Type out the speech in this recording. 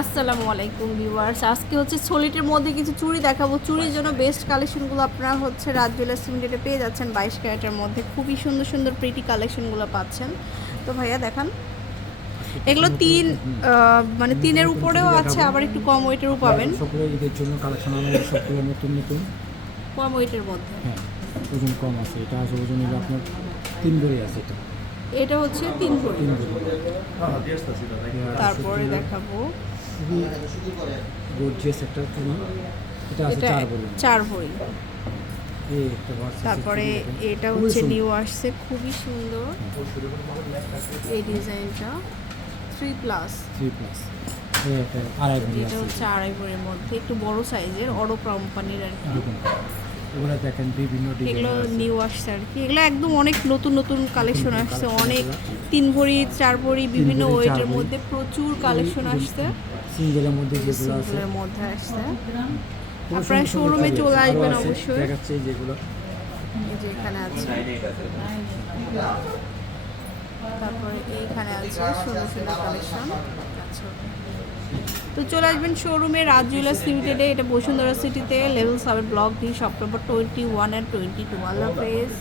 আসসালামু আলাইকুম ভিউয়ার্স। আজকে হচ্ছে সোলিটের মধ্যে কিছু চুড়ি দেখাবো। চুড়ির জন্য বেস্ট কালেকশনগুলো আপনারা হচ্ছে রাত জুয়েলার্স লিমিটেডে পেয়ে যাচ্ছেন বাইশ ক্যারেটের মধ্যে। খুবই সুন্দর সুন্দর প্রিটি কালেকশনগুলো পাচ্ছেন। তো ভাইয়া দেখান। এগুলো তিন মানে তিনের উপরেও আছে আবার একটু কম ওয়েটেরও পাবেন। সবগুলো ঈদের জন্য কালেকশন আমাদের সবগুলো নতুন নতুন। কম ওয়েটের মধ্যে। হ্যাঁ ওজন কম আছে এটা আছে ওজন আপনার তিন ভরি আছে এটা। এটা হচ্ছে তিন ভরি। তারপরে দেখাবো। খুবই গর্জিয়াস একটা তুমি এটা আছে চার ভরি চার ভরি তারপরে এটা হচ্ছে নিউ আসছে খুবই সুন্দর। এই ডিজাইনটা থ্রি প্লাস থ্রি প্লাস এটা হচ্ছে আড়াই ভরির মধ্যে একটু বড় সাইজের অরো কোম্পানির আর কি। এগুলো দেখেন বিভিন্ন এগুলো নিউ আসছে আর কি। এগুলো একদম অনেক নতুন নতুন কালেকশন আসছে। অনেক তিন ভরি চার ভরি বিভিন্ন ওয়েটের মধ্যে প্রচুর কালেকশন আসছে। সিঙ্গেলের মধ্যে যেগুলো আছে। সিঙ্গেলের মধ্যে আসছে। আপনারা শোরুমে চলে আসবেন অবশ্যই। দেখাচ্ছি যেগুলো। যেখানে আছে। তারপরে এইখানে আছে সুন্দর সুন্দর কালেকশন তো চলে আসবেন শোরুমে রাজ জুয়েলার্স লিমিটেডে এটা বসুন্ধরা সিটিতে level seven block D shop number twenty one and twenty two আল্লাহ হাফেজ।